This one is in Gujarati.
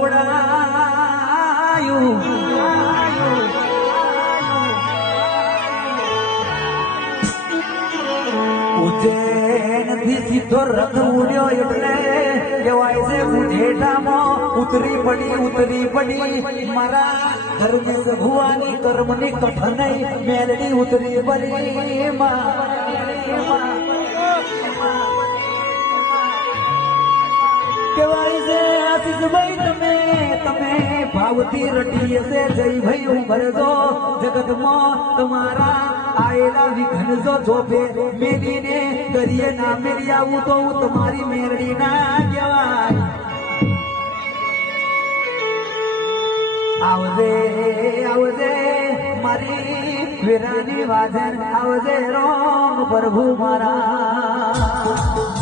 ખવડાયું ઉજ્જૈનથી સીધો રથ ઉડ્યો એટલે કહેવાય છે ઉજેઠામાં ઉતરી પડી મારા ધર્મી ભુવાની કર્મની કઠનઈ મેલડી ઉતરી પડી કહેવાય છે આશીષભાઈ તમે ભાવથી રટીએ છે જય ભાઈ હું ભરજો જગતમાં તમારા આયેલા વિઘ્ન જો જોફે મેલીને કરીએ ના મેળી આવું તો હું તમારી મેરડી ના કહેવાય આવજે મારી વીરાની વાજન આવજે રોમ પ્રભુ મારા